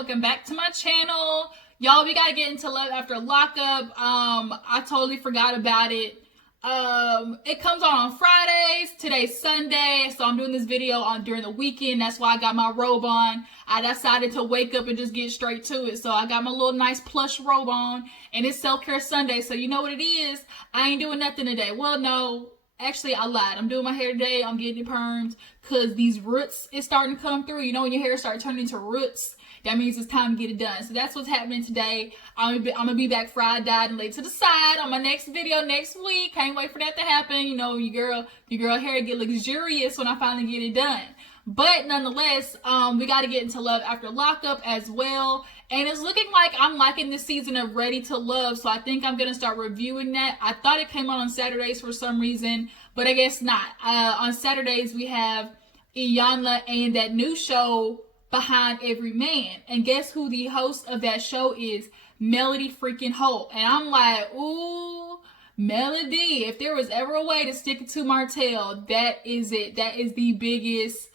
welcome back to my channel. Y'all, we gotta get into Love After Lockup. I totally forgot about it. It comes on Fridays. Today's Sunday, so I'm doing this video during the weekend. That's why I got my robe on. I decided to wake up and just get straight to it. So I got my little nice plush robe on, and it's Self-Care Sunday. So you know what it is. I ain't doing nothing today. Well, no. Actually, I lied. I'm doing my hair today. I'm getting it permed because these roots is starting to come through. You know when your hair starts turning into roots? That means it's time to get it done. So that's what's happening today. I'm going to be back fried, dyed, and laid to the side on my next video next week. Can't wait for that to happen. You know, your girl hair get luxurious when I finally get it done. But nonetheless, we got to get into Love After Lockup as well. And it's looking like I'm liking this season of Ready to Love. So I think I'm going to start reviewing that. I thought it came out on Saturdays for some reason, but I guess not. On Saturdays, we have E18 and that new show, Behind Every Man. And guess who the host of that show is? Melody freaking Holt. And I'm like, ooh, Melody. If there was ever a way to stick it to Martell, that is it. That is the biggest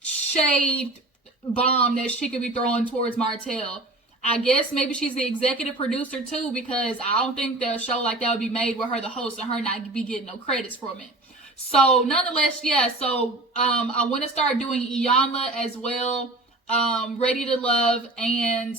shade bomb that she could be throwing towards Martell. I guess maybe she's the executive producer too, because I don't think that a show like that would be made with her the host and her not be getting no credits from it. So nonetheless, yeah, so I want to start doing E18 as well, Ready to Love, and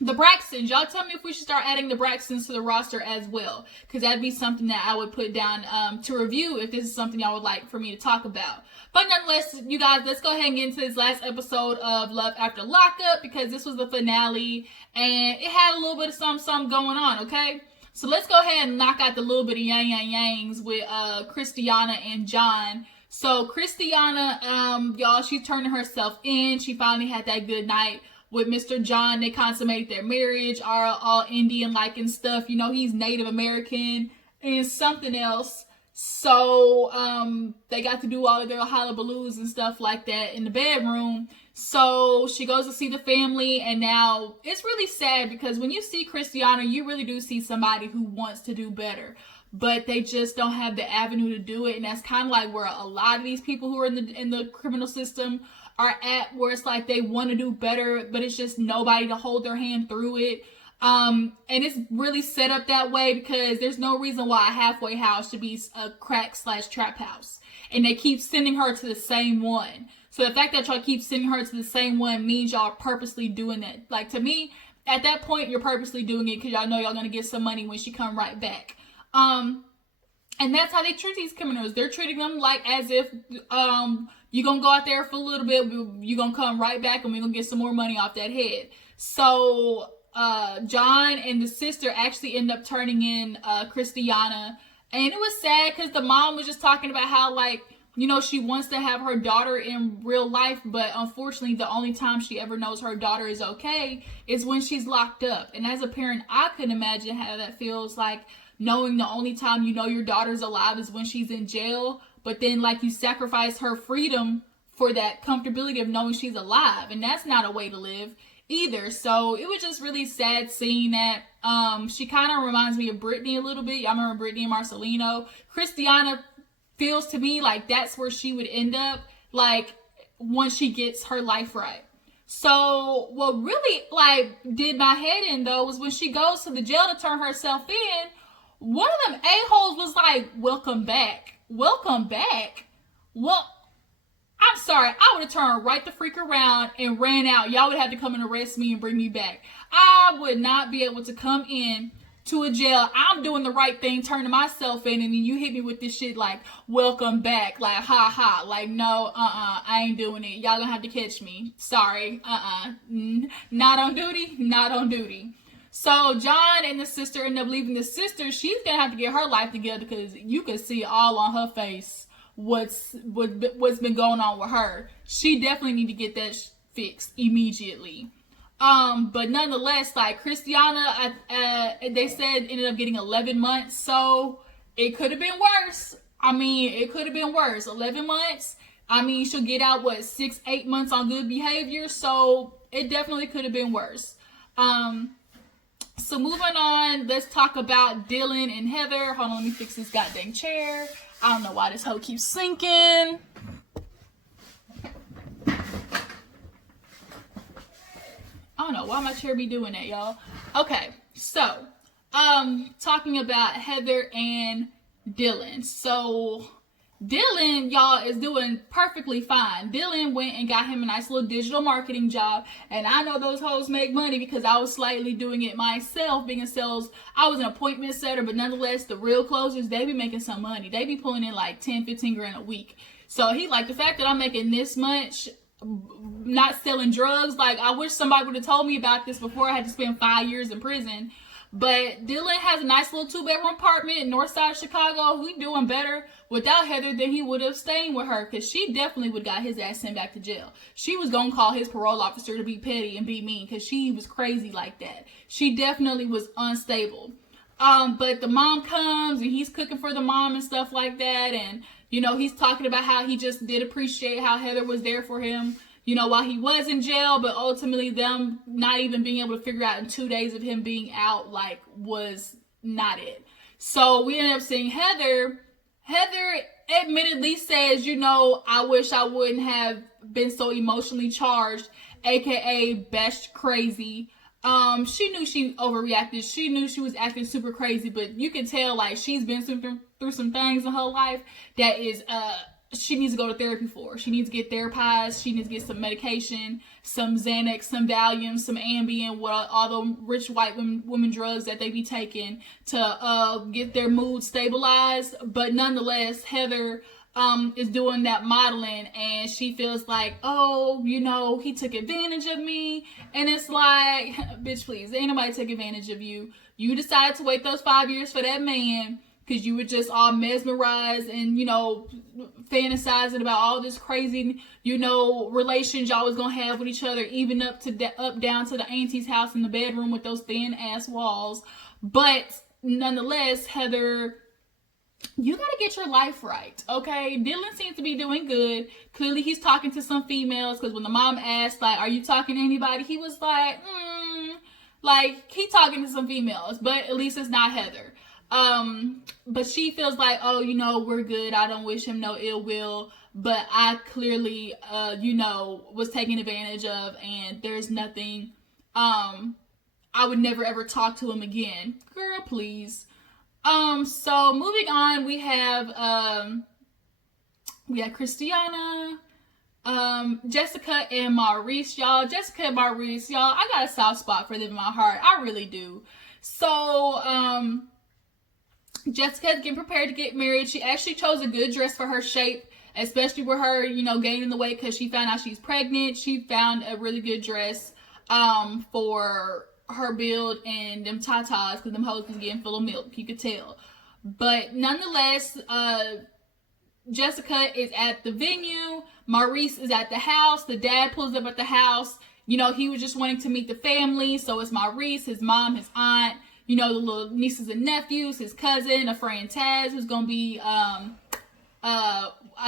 the Braxtons. Y'all tell me if we should start adding the Braxtons to the roster as well, because that'd be something that I would put down to review if this is something y'all would like for me to talk about. But nonetheless, you guys, let's go ahead and get into this last episode of Love After Lockup, because this was the finale and it had a little bit of something going on, okay? So let's go ahead and knock out the little bit of yangs with Kristianna and John. So Kristianna, y'all, she's turning herself in. She finally had that good night with Mr. John. They consummated their marriage, all Indian-like and stuff. You know, he's Native American and something else. So they got to do all of their hullabaloos and stuff like that in the bedroom. So she goes to see the family, and now it's really sad because when you see Kristianna, you really do see somebody who wants to do better, but they just don't have the avenue to do it. And that's kind of like where a lot of these people who are in the criminal system are at, where it's like they want to do better, but it's just nobody to hold their hand through it. And it's really set up that way because there's no reason why a halfway house should be a crack/trap house, and they keep sending her to the same one. So the fact that y'all keep sending her to the same one means y'all are purposely doing that. Like, to me, at that point, you're purposely doing it because y'all know y'all gonna get some money when she come right back. And that's how they treat these criminals. They're treating them like as if you're gonna go out there for a little bit, you're gonna come right back, and we're gonna get some more money off that head. So John and the sister actually end up turning in Kristianna, and it was sad because the mom was just talking about how, like, you know, she wants to have her daughter in real life, but unfortunately the only time she ever knows her daughter is okay is when she's locked up. And as a parent, I can imagine how that feels, like knowing the only time you know your daughter's alive is when she's in jail, but then like you sacrifice her freedom for that comfortability of knowing she's alive, and that's not a way to live either. So it was just really sad seeing that. She kind of reminds me of Brittany a little bit. Y'all remember Brittany and Marcelino? Kristianna feels to me like that's where she would end up, like, once she gets her life right. So what really like did my head in though was when she goes to the jail to turn herself in, one of them a-holes was like, welcome back. Welcome back? Well, I'm sorry, I would have turned right the freak around and ran out. Y'all would have to come and arrest me and bring me back. I would not be able to come in to a jail. I'm doing the right thing, turning myself in, and then you hit me with this shit like, welcome back, like, ha ha, like, no, I ain't doing it. Y'all gonna have to catch me. Sorry, not on duty, not on duty. So John and the sister end up leaving. The sister, she's gonna have to get her life together because you can see all on her face what's been going on with her. She definitely need to get that fixed immediately. But nonetheless, like, Kristianna, they said ended up getting 11 months, so it could have been worse. I mean, it could have been worse. 11 months. I mean, she'll get out, what, 6-8 months on good behavior, so it definitely could have been worse. So moving on, let's talk about Dylan and Heather. Hold on, let me fix this goddamn chair. I don't know why this hoe keeps sinking. I don't know why my chair be doing that, y'all. Okay, so talking about Heather and Dylan. So Dylan, y'all, is doing perfectly fine. Dylan went and got him a nice little digital marketing job. And I know those hoes make money because I was slightly doing it myself, being in sales. I was an appointment setter, but nonetheless, the real closers, they be making some money. They be pulling in like 10, 15 grand a week. So he like, the fact that I'm making this much, not selling drugs, like I wish somebody would have told me about this before I had to spend 5 years in prison. But Dylan has a nice little 2-bedroom apartment in north side of Chicago. We doing better without Heather than he would have stayed with her, because she definitely would have got his ass sent back to jail. She was going to call his parole officer to be petty and be mean, because she was crazy like that. She definitely was unstable. But the mom comes and he's cooking for the mom and stuff like that. And, you know, he's talking about how he just did appreciate how Heather was there for him, you know, while he was in jail, but ultimately them not even being able to figure out in 2 days of him being out, like, was not it. So we ended up seeing Heather. Heather admittedly says, you know, I wish I wouldn't have been so emotionally charged, aka best crazy. She knew she overreacted. She knew she was acting super crazy, but you can tell, like, she's been through some things in her life that is, she needs to go to therapy for. She needs to get therapized. She needs to get some medication, some Xanax, some Valium, some Ambien, all the rich white women drugs that they be taking to get their mood stabilized. But nonetheless, Heather is doing that modeling, and she feels like, oh, you know, he took advantage of me. And it's like, bitch, please, ain't nobody take advantage of you. You decided to wait those 5 years for that man because you were just all mesmerized and, you know, fantasizing about all this crazy, you know, relations y'all was gonna have with each other, even up down to the auntie's house in the bedroom with those thin ass walls. But nonetheless, Heather, you gotta get your life right, okay? Dylan seems to be doing good. Clearly he's talking to some females, because when the mom asked, like, are you talking to anybody? He was like, like, he talking to some females, but at least it's not Heather. But she feels like, oh, you know, we're good. I don't wish him no ill will, but I clearly, you know, was taken advantage of, and there's nothing, I would never ever talk to him again. Girl, please. So moving on, we have Kristianna, Jessica and Maurice, y'all. Jessica and Maurice, y'all, I got a soft spot for them in my heart. I really do. So, Jessica's getting prepared to get married. She actually chose a good dress for her shape, especially with her, you know, gaining the weight because she found out she's pregnant. She found a really good dress for her build and them tatas, because them hoes was getting full of milk, you could tell. But nonetheless, Jessica is at the venue. Maurice is at the house. The dad pulls up at the house. You know, he was just wanting to meet the family. So it's Maurice, his mom, his aunt, you know, the little nieces and nephews, his cousin, a friend Taz, who's gonna be, I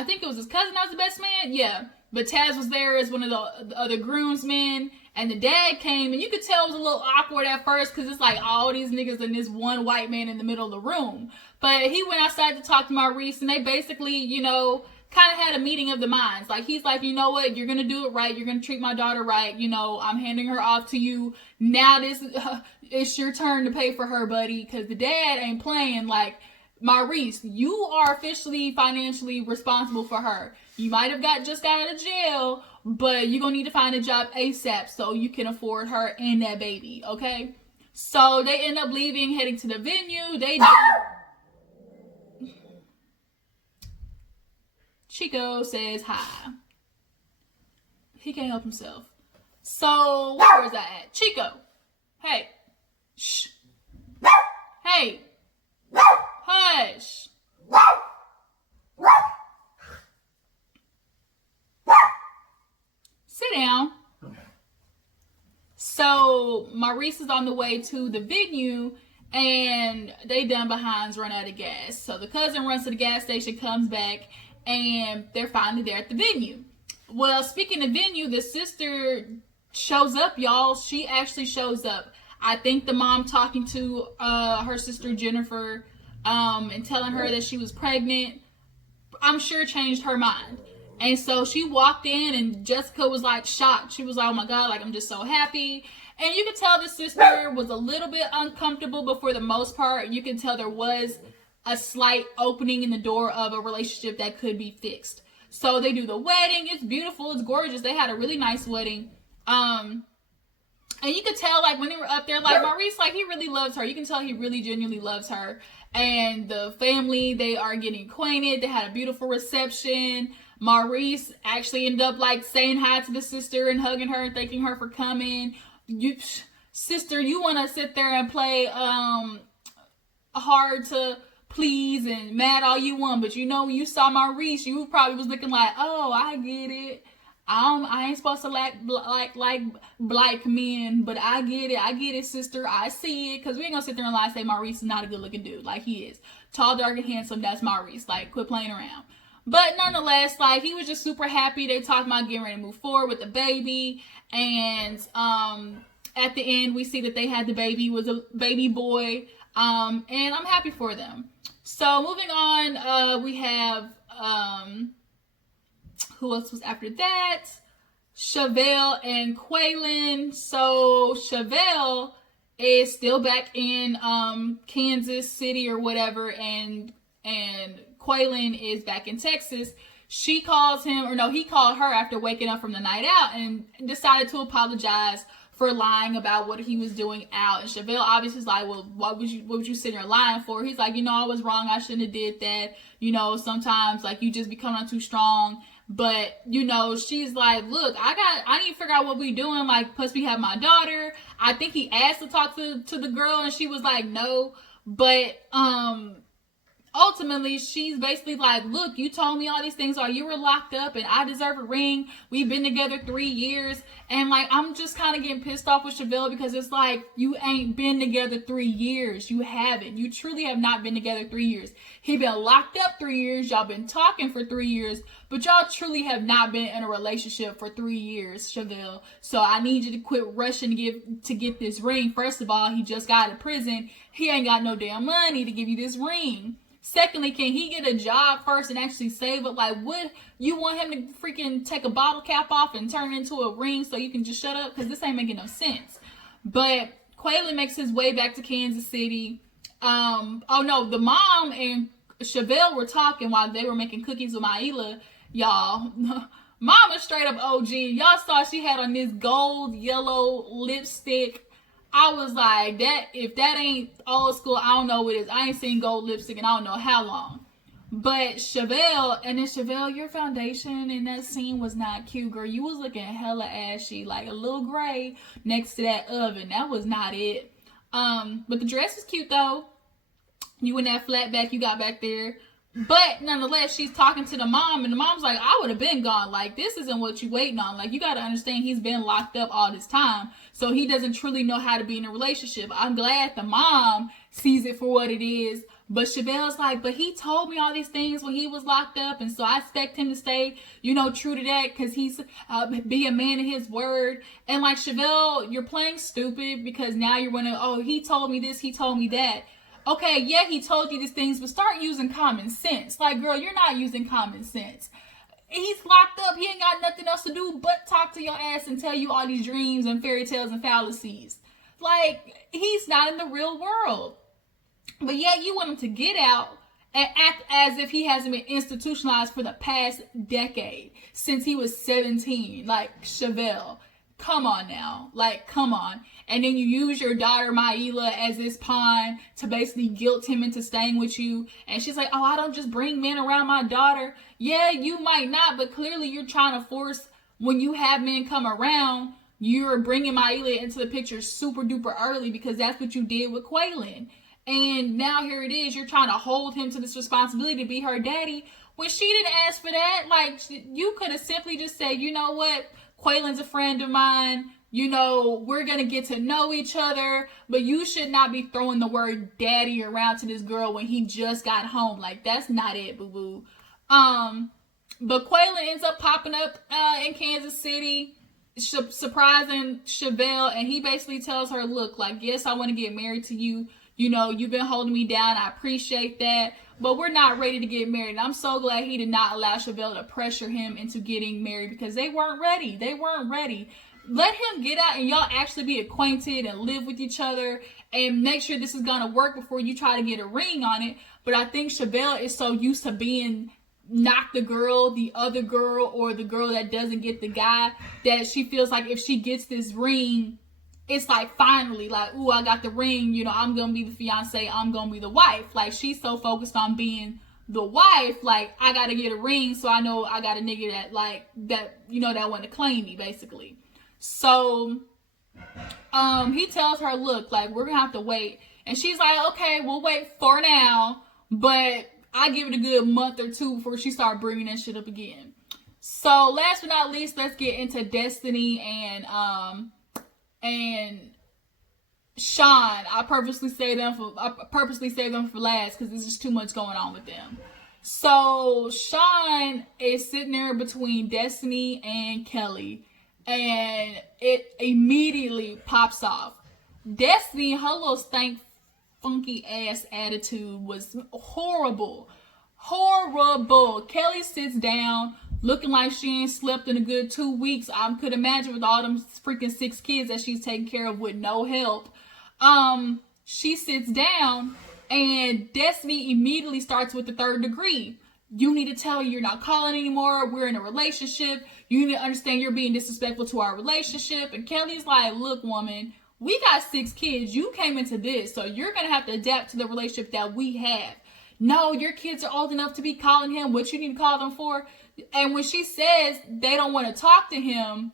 think it was his cousin that was the best man. Yeah. But Taz was there as one of the other groomsmen, and the dad came, and you could tell it was a little awkward at first because it's like all these niggas and this one white man in the middle of the room. But he went outside to talk to Maurice, and they basically, you know, kind of had a meeting of the minds. Like, he's like, you know what, you're going to do it right. You're going to treat my daughter right. You know, I'm handing her off to you. Now it's your turn to pay for her, buddy, because the dad ain't playing. Like, Maurice, you are officially financially responsible for her. You might have just got out of jail, but you're going to need to find a job ASAP so you can afford her and that baby, okay? So they end up leaving, heading to the venue. Chico says hi. He can't help himself. So, where is that at? Chico. Hey. Shh. Hey. Hush. Sit down. So Maurice is on the way to the venue, and they done behinds run out of gas. So the cousin runs to the gas station, comes back, and they're finally there at the venue. Well, speaking of venue, the sister shows up, y'all. She actually shows up. I think the mom talking to her sister Jennifer and telling her that she was pregnant, I'm sure changed her mind. And so she walked in and Jessica was like shocked. She was like, oh my God, like I'm just so happy. And you could tell the sister was a little bit uncomfortable, but for the most part, you can tell there was a slight opening in the door of a relationship that could be fixed. So they do the wedding. It's beautiful. It's gorgeous. They had a really nice wedding. And you could tell, like, when they were up there, like, Maurice, like, he really loves her. You can tell he really genuinely loves her. And the family, they are getting acquainted. They had a beautiful reception. Maurice actually ended up, like, saying hi to the sister and hugging her and thanking her for coming. Sister, you want to sit there and play hard to please and mad all you want, but you know, when you saw Maurice, you probably was looking like, oh, I get it. I ain't supposed to like black men, but I get it, sister. I see it. Because we ain't gonna sit there and lie and say Maurice is not a good looking dude. Like, he is. Tall, dark, and handsome. That's Maurice. Like, quit playing around. But nonetheless, like, he was just super happy. They talked about getting ready to move forward with the baby. And at the end, we see that they had the baby. It was a baby boy. And I'm happy for them. So moving on, we have who else was after that? Chevelle and Kweilyn. So Chevelle is still back in Kansas City or whatever, and Kweilyn is back in Texas. She calls him, or no, he called her after waking up from the night out and decided to apologize for lying about what he was doing out. And Chevelle obviously is like, well, what would you sit there lying for? He's like, you know, I was wrong. I shouldn't have did that. You know, sometimes like you just be coming on too strong. But, you know, she's like, look, I need to figure out what we doing. Like, plus we have my daughter. I think he asked to talk to the girl and she was like, no. But, ultimately, she's basically like, look, you told me all these things while you were locked up and I deserve a ring. We've been together 3 years. And, like, I'm just kind of getting pissed off with Chevelle because it's like, you ain't been together 3 years. You haven't. You truly have not been together 3 years. He been locked up 3 years. Y'all been talking for 3 years. But y'all truly have not been in a relationship for 3 years, Chevelle. So I need you to quit rushing to get this ring. First of all, he just got out of prison. He ain't got no damn money to give you this ring. Secondly, can he get a job first and actually save it? Like, would you want him to freaking take a bottle cap off and turn it into a ring so you can just shut up? Because this ain't making no sense. But Kweilyn makes his way back to Kansas City. Oh no, the mom and Chevelle were talking while they were making cookies with Maila. Y'all, mama straight up OG. Y'all saw she had on this gold yellow lipstick. I was like, that if that ain't old school, I don't know what it is. I ain't seen gold lipstick in I don't know how long. But Chevelle, and then Chevelle, your foundation in that scene was not cute, girl. You was looking hella ashy, like a little gray next to that oven. That was not it. But the dress was cute though. You in that flat back you got back there. But nonetheless, she's talking to the mom, and the mom's like, I would have been gone. Like, this isn't what you waiting on. Like, you got to understand he's been locked up all this time, so he doesn't truly know how to be in a relationship. I'm glad the mom sees it for what it is. But Chevelle's like, but he told me all these things when he was locked up, and so I expect him to stay, you know, true to that, because he's be a man of his word. And like, Chevelle, you're playing stupid because now you're going to, oh, he told me this, he told me that. Okay, yeah, he told you these things, but start using common sense. Like, girl, you're not using common sense. He's locked up. He ain't got nothing else to do but talk to your ass and tell you all these dreams and fairy tales and fallacies. Like, he's not in the real world. But yet you want him to get out and act as if he hasn't been institutionalized for the past decade, since he was 17. Like, Chevelle, come on now. Like, come on. And then you use your daughter, Maila, as this pawn to basically guilt him into staying with you. And she's like, oh, I don't just bring men around my daughter. Yeah, you might not, but clearly you're trying to force, when you have men come around, you're bringing Maila into the picture super duper early because that's what you did with Kweilyn. And now here it is, you're trying to hold him to this responsibility to be her daddy when she didn't ask for that. Like, you could have simply just said, you know what, Kweilyn's a friend of mine. You know, we're going to get to know each other, but you should not be throwing the word daddy around to this girl when he just got home. Like, that's not it, boo-boo. But Kweilyn ends up popping up in Kansas City, surprising Chevelle, and he basically tells her, look, like, yes, I want to get married to you. You know, you've been holding me down. I appreciate that. But we're not ready to get married. And I'm so glad he did not allow Chevelle to pressure him into getting married because they weren't ready. They weren't ready. Let him get out and y'all actually be acquainted and live with each other and make sure this is going to work before you try to get a ring on it. But I think Chevelle is so used to being not the girl, the other girl, or the girl that doesn't get the guy, that she feels like if she gets this ring, it's like finally, like, ooh, I got the ring, you know, I'm gonna be the fiance, I'm gonna be the wife. Like, she's so focused on being the wife, like, I gotta get a ring so I know I got a nigga that, like, that, you know, that want to claim me, basically. So he tells her, look, like, we're gonna have to wait. And she's like, okay, we'll wait for now, but I give it a good month or two before she start bringing that shit up again. So last but not least, let's get into Destiny and Shawn. I purposely saved them for last because there's just too much going on with them. So Shawn is sitting there between Destiny and Kelly, and it immediately pops off. Destiny, her little funky ass attitude was horrible. Kelly sits down looking like she ain't slept in a good 2 weeks. I could imagine with all them freaking 6 kids that she's taking care of with no help. She sits down and Destiny immediately starts with the 3rd degree. You need to tell her you're not calling anymore. We're in a relationship. You need to understand you're being disrespectful to our relationship. And Kelly's like, look, woman, we got 6 kids. You came into this, so you're going to have to adapt to the relationship that we have. No, your kids are old enough to be calling him what you need to call them for. And when she says they don't want to talk to him,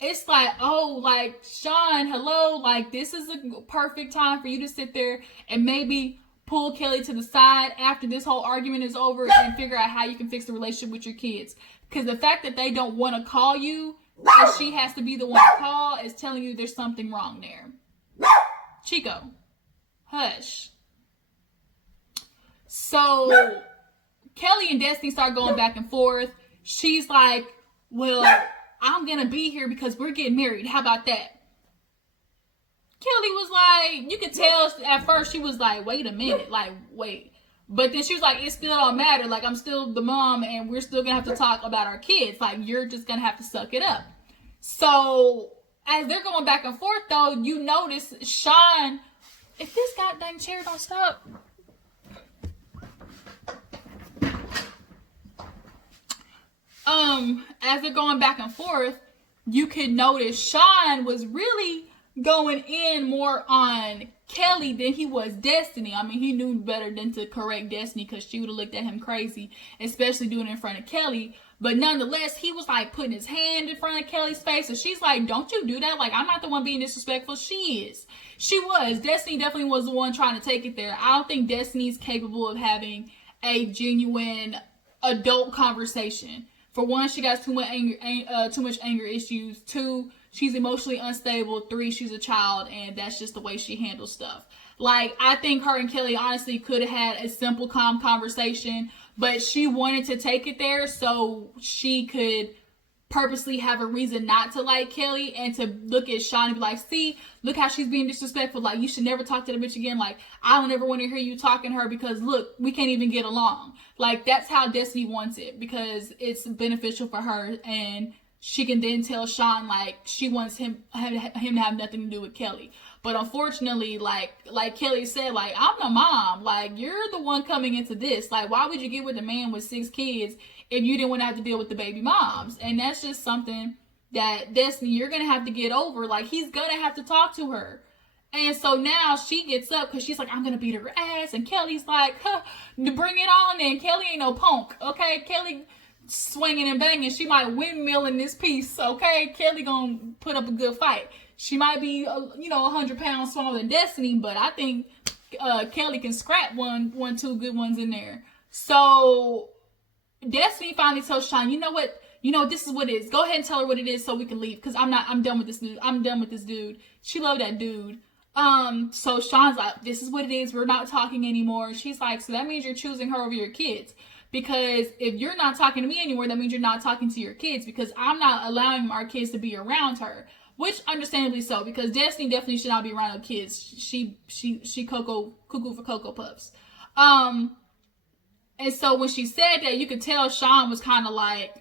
it's like, oh, like, Shawn, hello, like, this is a perfect time for you to sit there and maybe pull Kelly to the side after this whole argument is over and figure out how you can fix the relationship with your kids. Because the fact that they don't want to call you and she has to be the one to call is telling you there's something wrong there. Chico, hush. So Kelly and Destiny start going back and forth. She's like, well, I'm going to be here because we're getting married. How about that? Kelly was like, you could tell at first she was like, wait a minute, like, wait. But then she was like, it still don't matter. Like, I'm still the mom and we're still going to have to talk about our kids. Like, you're just going to have to suck it up. So as they're going back and forth, though, you notice Shawn, if this goddamn chair don't stop. As they're going back and forth, you could notice Shawn was really going in more on Kelly than he was Destiny. I mean, he knew better than to correct Destiny because she would have looked at him crazy, especially doing it in front of Kelly. But nonetheless, he was like putting his hand in front of Kelly's face. So she's like, don't you do that. Like, I'm not the one being disrespectful. She is. She was. Destiny definitely was the one trying to take it there. I don't think Destiny's capable of having a genuine adult conversation. For one, she got too much anger issues. 2, she's emotionally unstable. 3, she's a child, and that's just the way she handles stuff. Like, I think her and Kelly honestly could have had a simple, calm conversation, but she wanted to take it there so she could purposely have a reason not to like Kelly and to look at Shawn and be like, see, look how she's being disrespectful. Like, you should never talk to the bitch again. Like, I don't ever want to hear you talking to her because, look, we can't even get along. Like, that's how Destiny wants it because it's beneficial for her, and she can then tell Shawn, like, she wants him to have nothing to do with Kelly. But unfortunately, like Kelly said, like, I'm the mom. Like, you're the one coming into this. Like, why would you get with a man with 6 kids if you didn't want to have to deal with the baby moms? And that's just something that Destiny, you're going to have to get over. Like, he's going to have to talk to her. And so now she gets up because she's like, I'm going to beat her ass. And Kelly's like, bring it on then. Kelly ain't no punk, okay? Kelly swinging and banging. She might windmill in this piece, okay? Kelly going to put up a good fight. She might be, 100 pounds smaller than Destiny, but I think Kelly can scrap one, 2 good ones in there. So Destiny finally tells Shawn, you know what? This is what it is. Go ahead and tell her what it is so we can leave. Because I'm done with this dude. I'm done with this dude. She loved that dude. So Shawn's like, this is what it is. We're not talking anymore. She's like, so that means you're choosing her over your kids. Because if you're not talking to me anymore, that means you're not talking to your kids. Because I'm not allowing our kids to be around her. which understandably so, because Destiny definitely should not be around no kids. She cuckoo for Cocoa Puffs. And so when she said that, you could tell Shawn was kind of like,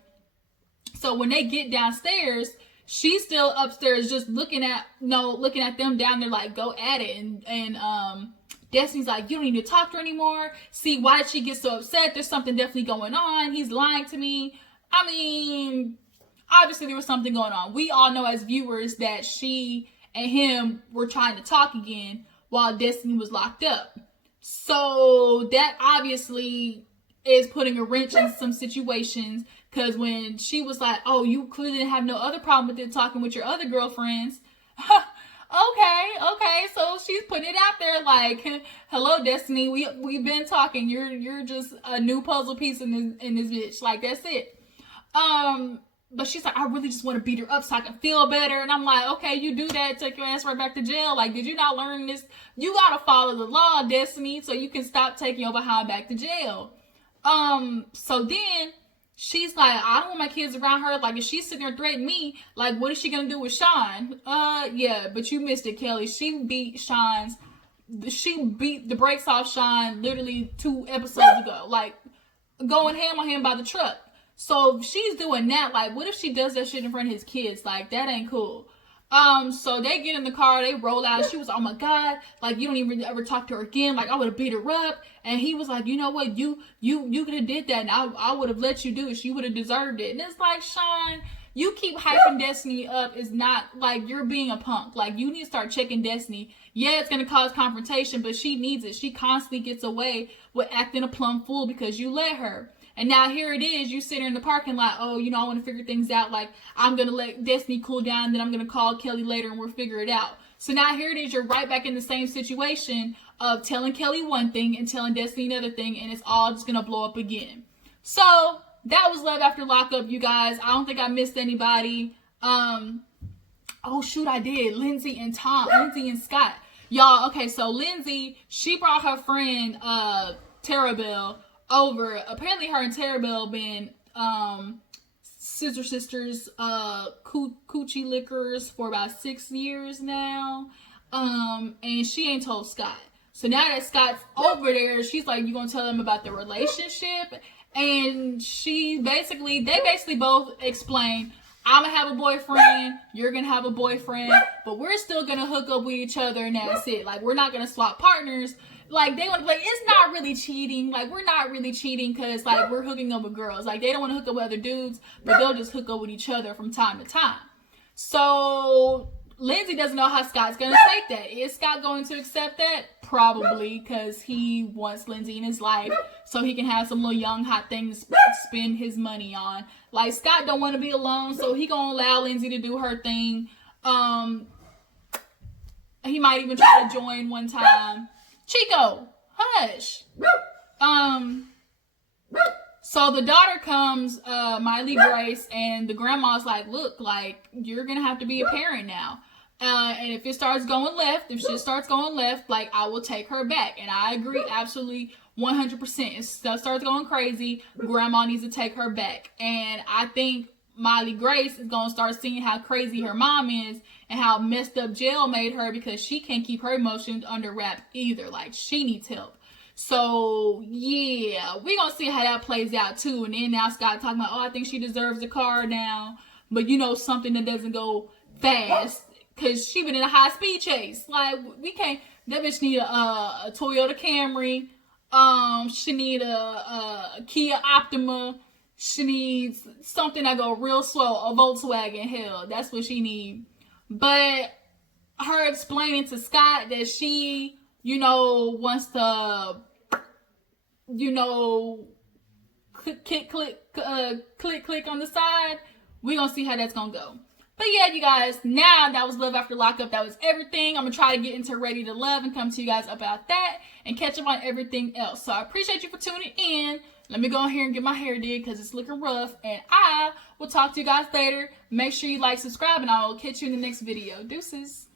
so when they get downstairs, she's still upstairs just looking at them down there like, go at it. And Destiny's like, you don't need to talk to her anymore. See, why did she get so upset? There's something definitely going on. He's lying to me. I mean, obviously there was something going on. We all know as viewers that she and him were trying to talk again while Destiny was locked up. So that obviously is putting a wrench in some situations, because when she was like, oh, you clearly didn't have no other problem with it talking with your other girlfriends. Okay, so she's putting it out there like, hello, Destiny, we've been talking. You're just a new puzzle piece in this bitch. Like, that's it. But she's like, I really just want to beat her up so I can feel better. And I'm like, okay, you do that, take your ass right back to jail. Like, did you not learn this? You gotta follow the law, Destiny, so you can stop taking your behind back to jail. So then she's like, I don't want my kids around her. Like, if she's sitting there threatening me, like, what is she gonna do with Shawn? Yeah, but you missed it, Kelly. She beat the brakes off Shawn literally 2 episodes ago. Like, going ham on him by the truck. So if she's doing that, like, what if she does that shit in front of his kids? Like, that ain't cool. So they get in the car, they roll out. She was, oh my God, like, you don't even ever talk to her again. Like, I would have beat her up. And he was like, you know what, you could have did that, and I would have let you do it. She would have deserved it. And it's like, Shawn, you keep hyping Destiny up. Is not like, you're being a punk. Like, you need to start checking Destiny. Yeah, it's gonna cause confrontation, but she needs it. She constantly gets away with acting a plumb fool because you let her. And now here it is, you sitting in the parking lot, oh, you know, I want to figure things out. Like, I'm going to let Destiny cool down, and then I'm going to call Kelly later and we'll figure it out. So now here it is, you're right back in the same situation of telling Kelly one thing and telling Destiny another thing, and it's all just going to blow up again. So that was Love After Lockup, you guys. I don't think I missed anybody. Oh, shoot, I did. Lindsey and Scott. Y'all, okay, so Lindsey, she brought her friend, Terabelle, over. Apparently her and Terabelle been sisters coochie lickers for about 6 years now, and she ain't told Scott. So now that Scott's over there, she's like, you gonna tell them about the relationship? And they basically both explain, I'm gonna have a boyfriend, you're gonna have a boyfriend, but we're still gonna hook up with each other, and that's it. Like, we're not gonna swap partners. Like, they want to, like, it's not really cheating. Like, we're not really cheating because, like, we're hooking up with girls. Like, they don't want to hook up with other dudes, but they'll just hook up with each other from time to time. So Lindsey doesn't know how Scott's going to take that. Is Scott going to accept that? Probably, because he wants Lindsey in his life so he can have some little young hot thing to spend his money on. Like, Scott don't want to be alone, so he going to allow Lindsey to do her thing. He might even try to join one time. Chico, hush. So the daughter comes, Miley Grace, and the grandma's like, look, like, you're gonna have to be a parent now. And if it starts going left, if shit starts going left, like, I will take her back. And I agree absolutely 100%. If stuff starts going crazy, grandma needs to take her back. And I think Miley Grace is gonna start seeing how crazy her mom is and how messed up jail made her, because she can't keep her emotions under wrap either. Like, she needs help. So yeah, we're gonna see how that plays out too. And then now Scott talking about, oh, I think she deserves a car now, but you know, something that doesn't go fast, because she been in a high speed chase. Like, we can't, that bitch need a Toyota Camry. She need a Kia Optima. She needs something that go real slow, a Volkswagen. Hell, that's what she need. But her explaining to Scott that she, you know, wants to, you know, click on the side. We're gonna see how that's gonna go. But yeah, you guys, now that was Love After Lockup. That was everything. I'm gonna try to get into Ready to Love and come to you guys about that and catch up on everything else. So I appreciate you for tuning in. Let me go in here and get my hair did because it's looking rough. And I will talk to you guys later. Make sure you like, subscribe, and I will catch you in the next video. Deuces.